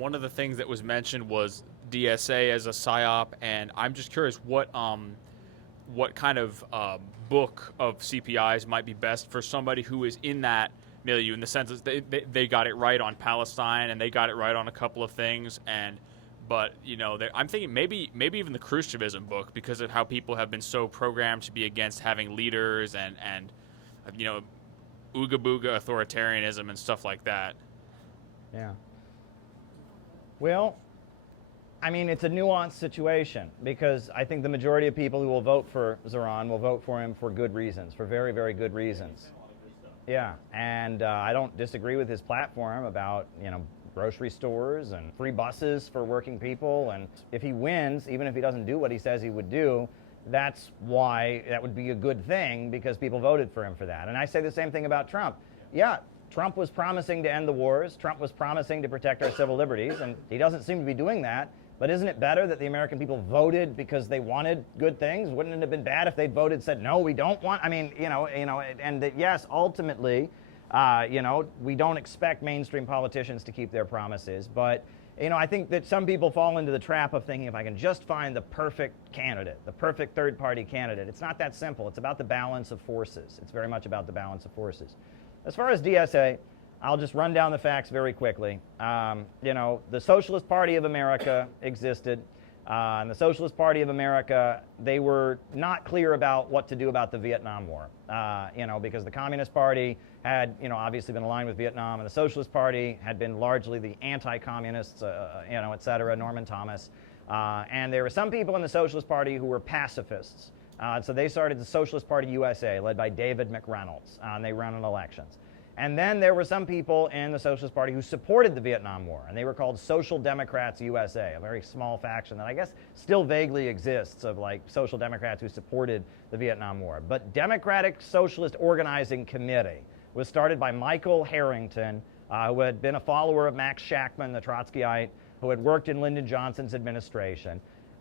one of the things that was mentioned was DSA as a psyop, and I'm just curious what kind of book of CPIs might be best for somebody who is in that milieu, in the sense that they got it right on Palestine and they got it right on a couple of things, but I'm thinking maybe even the Khrushchevism book, because of how people have been so programmed to be against having leaders and ooga booga authoritarianism and stuff like that. Yeah. Well, I mean, it's a nuanced situation, because I think the majority of people who will vote for Zohran will vote for him for good reasons, for very, very good reasons. Yeah, and I don't disagree with his platform about, grocery stores and free buses for working people. And if he wins, even if he doesn't do what he says he would do, that's why that would be a good thing, because people voted for him for that. And I say the same thing about Trump. Yeah, Trump was promising to end the wars. Trump was promising to protect our civil liberties, and he doesn't seem to be doing that. But isn't it better that the American people voted because they wanted good things? Wouldn't it have been bad if they'd voted, said, no, we don't want, and that, yes, ultimately, we don't expect mainstream politicians to keep their promises. But, I think that some people fall into the trap of thinking, if I can just find the perfect candidate, the perfect third-party candidate. It's not that simple. It's about the balance of forces. It's very much about the balance of forces. As far as DSA, I'll just run down the facts very quickly. The Socialist Party of America existed. And the Socialist Party of America, they were not clear about what to do about the Vietnam War, because the Communist Party had, obviously been aligned with Vietnam, and the Socialist Party had been largely the anti-communists, et cetera, Norman Thomas. And there were some people in the Socialist Party who were pacifists. So they started the Socialist Party USA, led by David McReynolds, and they ran in elections. And then there were some people in the Socialist Party who supported the Vietnam War, and they were called Social Democrats USA, a very small faction that I guess still vaguely exists, of like Social Democrats who supported the Vietnam War. But Democratic Socialist Organizing Committee was started by Michael Harrington, who had been a follower of Max Shachtman, the Trotskyite, who had worked in Lyndon Johnson's administration.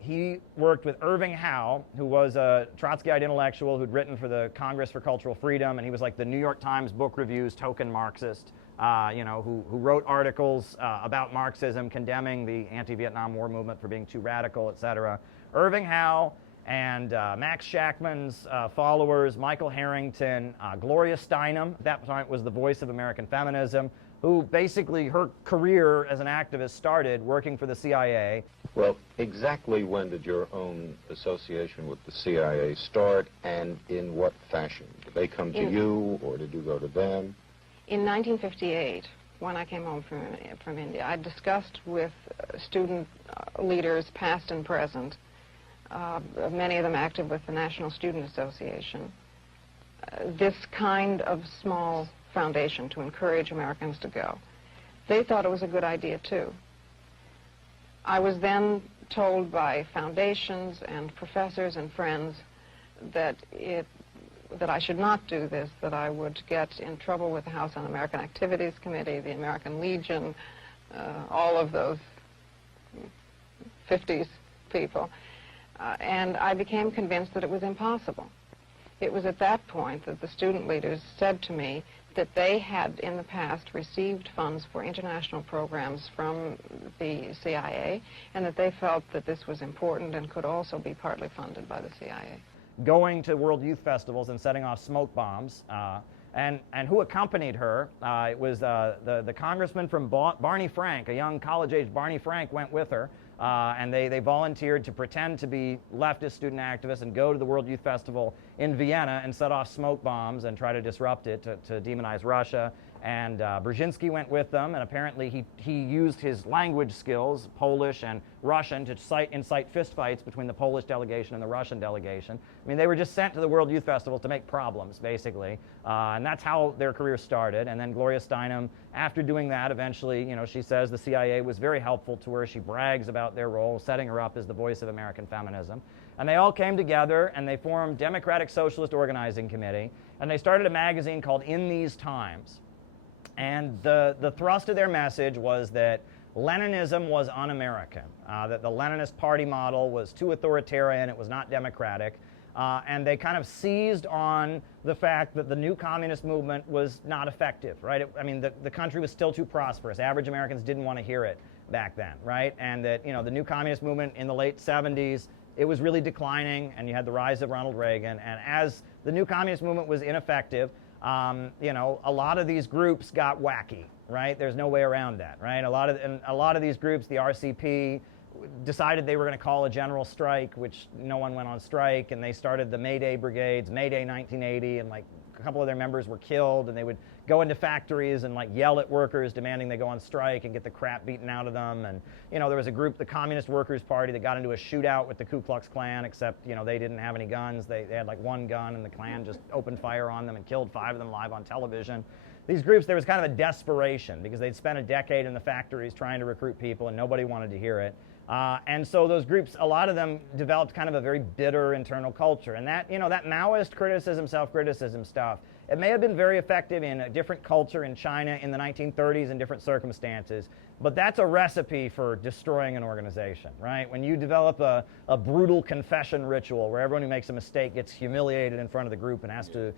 He worked with Irving Howe, who was a Trotskyite intellectual who'd written for the Congress for Cultural Freedom, and he was like the New York Times Book Review's token Marxist, who wrote articles about Marxism, condemning the anti-Vietnam War movement for being too radical, et cetera. Irving Howe and Max Shachtman's followers, Michael Harrington, Gloria Steinem, at that point was the voice of American feminism, who basically, her career as an activist started working for the CIA. Well, exactly when did your own association with the CIA start, and in what fashion? Did they come to you, or did you go to them? In 1958, when I came home from India, I discussed with student leaders, past and present, many of them active with the National Student Association, this kind of small foundation to encourage Americans to go. They thought it was a good idea, too. I was then told by foundations and professors and friends that I should not do this, that I would get in trouble with the House Un-American Activities Committee, the American Legion, all of those 50s people. And I became convinced that it was impossible. It was at that point that the student leaders said to me that they had in the past received funds for international programs from the CIA, and that they felt that this was important and could also be partly funded by the CIA. Going to World Youth Festivals and setting off smoke bombs, and who accompanied her? It was the congressman from Barney Frank, a young college-age Barney Frank went with her, and they volunteered to pretend to be leftist student activists and go to the World Youth Festival in Vienna and set off smoke bombs and try to disrupt it, to demonize Russia. And Brzezinski went with them, and apparently he used his language skills, Polish and Russian, to incite fistfights between the Polish delegation and the Russian delegation. I mean, they were just sent to the World Youth Festivals to make problems, basically. And that's how their career started. And then Gloria Steinem, after doing that, eventually, she says the CIA was very helpful to her. She brags about their role, setting her up as the voice of American feminism. And they all came together, and they formed Democratic Socialist Organizing Committee, and they started a magazine called In These Times. And the thrust of their message was that Leninism was un-American, that the Leninist party model was too authoritarian, it was not democratic, and they kind of seized on the fact that the new communist movement was not effective, right? I mean, the country was still too prosperous. Average Americans didn't want to hear it. back then, right? And that, the new communist movement in the late 70s, it was really declining, and you had the rise of Ronald Reagan. And as the new communist movement was ineffective, a lot of these groups got wacky, right? There's no way around that, right? A lot of these groups, the RCP, decided they were going to call a general strike, which no one went on strike, and they started the May Day brigades, May Day 1980, and like a couple of their members were killed, and they would go into factories and like yell at workers demanding they go on strike and get the crap beaten out of them. And there was a group, the Communist Workers Party, that got into a shootout with the Ku Klux Klan, except they didn't have any guns. They had like one gun, and the Klan just opened fire on them and killed 5 of them live on television. These groups, there was kind of a desperation because they'd spent a decade in the factories trying to recruit people, and nobody wanted to hear it. And so those groups, a lot of them developed kind of a very bitter internal culture. And that, that Maoist criticism, self-criticism stuff, it may have been very effective in a different culture in China in the 1930s in different circumstances, but that's a recipe for destroying an organization, right? When you develop a brutal confession ritual where everyone who makes a mistake gets humiliated in front of the group and has to,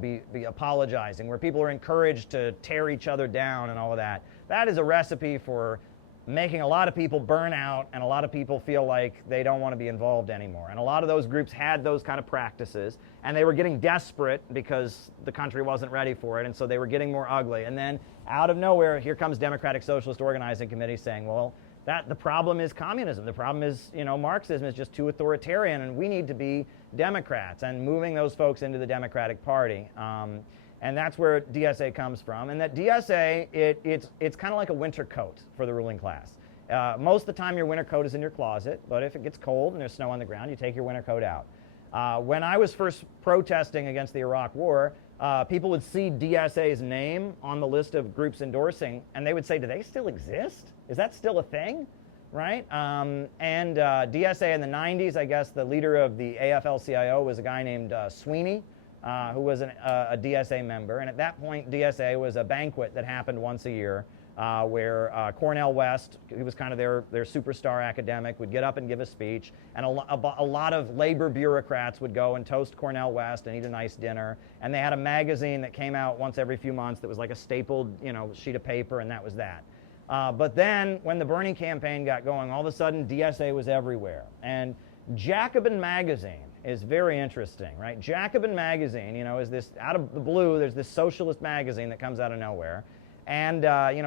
be apologizing, where people are encouraged to tear each other down and all of that, that is a recipe for making a lot of people burn out, and a lot of people feel like they don't want to be involved anymore. And a lot of those groups had those kind of practices, and they were getting desperate because the country wasn't ready for it, and so they were getting more ugly. And then out of nowhere, here comes Democratic Socialist Organizing Committee saying, well, the problem is communism. The problem is, Marxism is just too authoritarian, and we need to be Democrats, and moving those folks into the Democratic Party. And that's where DSA comes from. And that DSA, it's kind of like a winter coat for the ruling class. Most of the time your winter coat is in your closet, but if it gets cold and there's snow on the ground, you take your winter coat out. When I was first protesting against the Iraq War, people would see DSA's name on the list of groups endorsing, and they would say, do they still exist? Is that still a thing? Right? DSA in the 90s, I guess the leader of the AFL-CIO was a guy named Sweeney, who was a DSA member. And at that point, DSA was a banquet that happened once a year where Cornel West, who was kind of their superstar academic, would get up and give a speech. And a lot of labor bureaucrats would go and toast Cornel West and eat a nice dinner. And they had a magazine that came out once every few months that was like a stapled sheet of paper, and that was that. But then when the Bernie campaign got going, all of a sudden DSA was everywhere. And Jacobin magazine is very interesting, right? Jacobin magazine, is this, out of the blue, there's this socialist magazine that comes out of nowhere. And,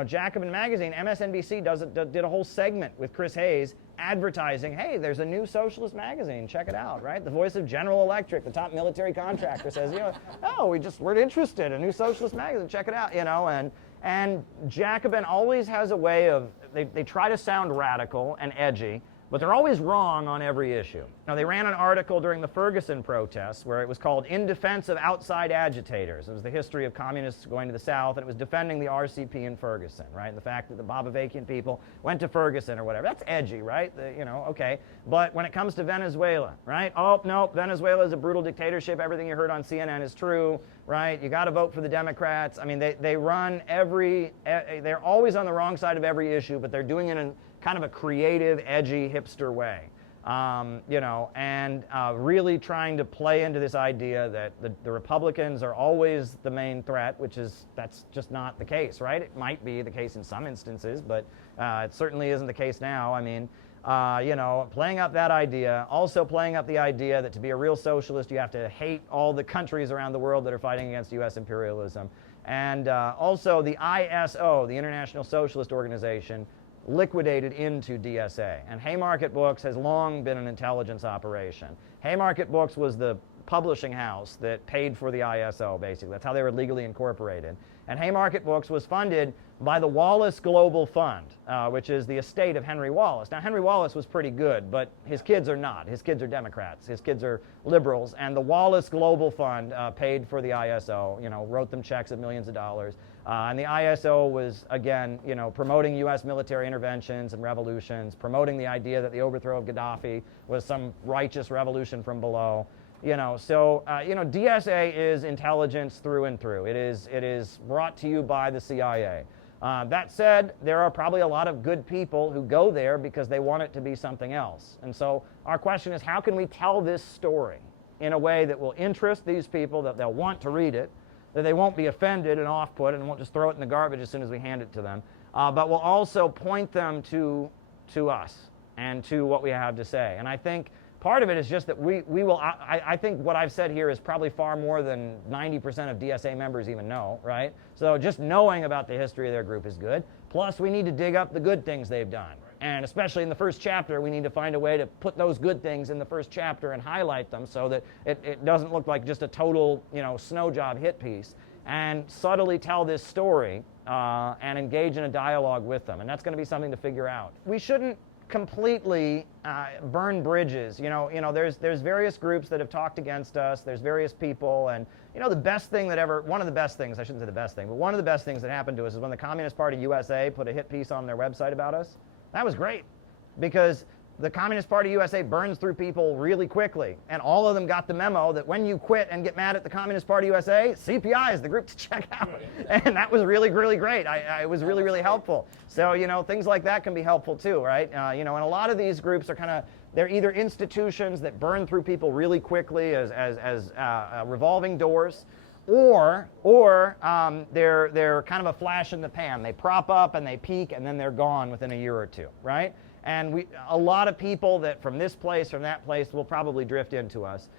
Jacobin magazine, MSNBC did a whole segment with Chris Hayes advertising, hey, there's a new socialist magazine, check it out, right? The voice of General Electric, the top military contractor, says, we're interested, a new socialist magazine, check it out, and Jacobin always has a way of, they try to sound radical and edgy, but they're always wrong on every issue. Now, they ran an article during the Ferguson protests where it was called In Defense of Outside Agitators. It was the history of communists going to the South, and it was defending the RCP in Ferguson, right? And the fact that the Bobavakian people went to Ferguson or whatever. That's edgy, right? Okay. But when it comes to Venezuela, right? Oh, no, Venezuela is a brutal dictatorship. Everything you heard on CNN is true, right? You got to vote for the Democrats. I mean, they run they're always on the wrong side of every issue, but they're doing it in kind of a creative, edgy, hipster way, and really trying to play into this idea that the Republicans are always the main threat, that's just not the case, right? It might be the case in some instances, but it certainly isn't the case now. I mean, playing up that idea, also playing up the idea that to be a real socialist, you have to hate all the countries around the world that are fighting against U.S. imperialism. And also the ISO, the International Socialist Organization, liquidated into DSA. And Haymarket Books has long been an intelligence operation. Haymarket Books was the publishing house that paid for the ISO, basically. That's how they were legally incorporated. And Haymarket Books was funded by the Wallace Global Fund, which is the estate of Henry Wallace. Now, Henry Wallace was pretty good, but his kids are not. His kids are Democrats. His kids are liberals. And the Wallace Global Fund paid for the ISO, wrote them checks of millions of dollars. And the ISO was, again, promoting U.S. military interventions and revolutions, promoting the idea that the overthrow of Gaddafi was some righteous revolution from below. DSA is intelligence through and through. It is brought to you by the CIA. That said, there are probably a lot of good people who go there because they want it to be something else. And so our question is, how can we tell this story in a way that will interest these people, that they'll want to read it, that they won't be offended and off-put and won't just throw it in the garbage as soon as we hand it to them, but will also point them to us and to what we have to say. And I think part of it is just that we will, I think what I've said here is probably far more than 90% of DSA members even know, right? So just knowing about the history of their group is good. Plus, we need to dig up the good things they've done. And especially in the first chapter, we need to find a way to put those good things in the first chapter and highlight them so that it doesn't look like just a total, snow job hit piece. And subtly tell this story and engage in a dialogue with them. And that's going to be something to figure out. We shouldn't completely burn bridges. There's various groups that have talked against us. There's various people, and the best thing that ever, one of the best things, I shouldn't say the best thing, but one of the best things that happened to us is when the Communist Party USA put a hit piece on their website about us. That was great, because the Communist Party USA burns through people really quickly, and all of them got the memo that when you quit and get mad at the Communist Party USA, CPI is the group to check out. And that was really, really great. It was really, really helpful. So, things like that can be helpful too, right? And a lot of these groups are they're either institutions that burn through people really quickly as revolving doors, or they're kind of a flash in the pan. They prop up and they peak and then they're gone within a year or two, right? And a lot of people that from this place, from that place, will probably drift into us.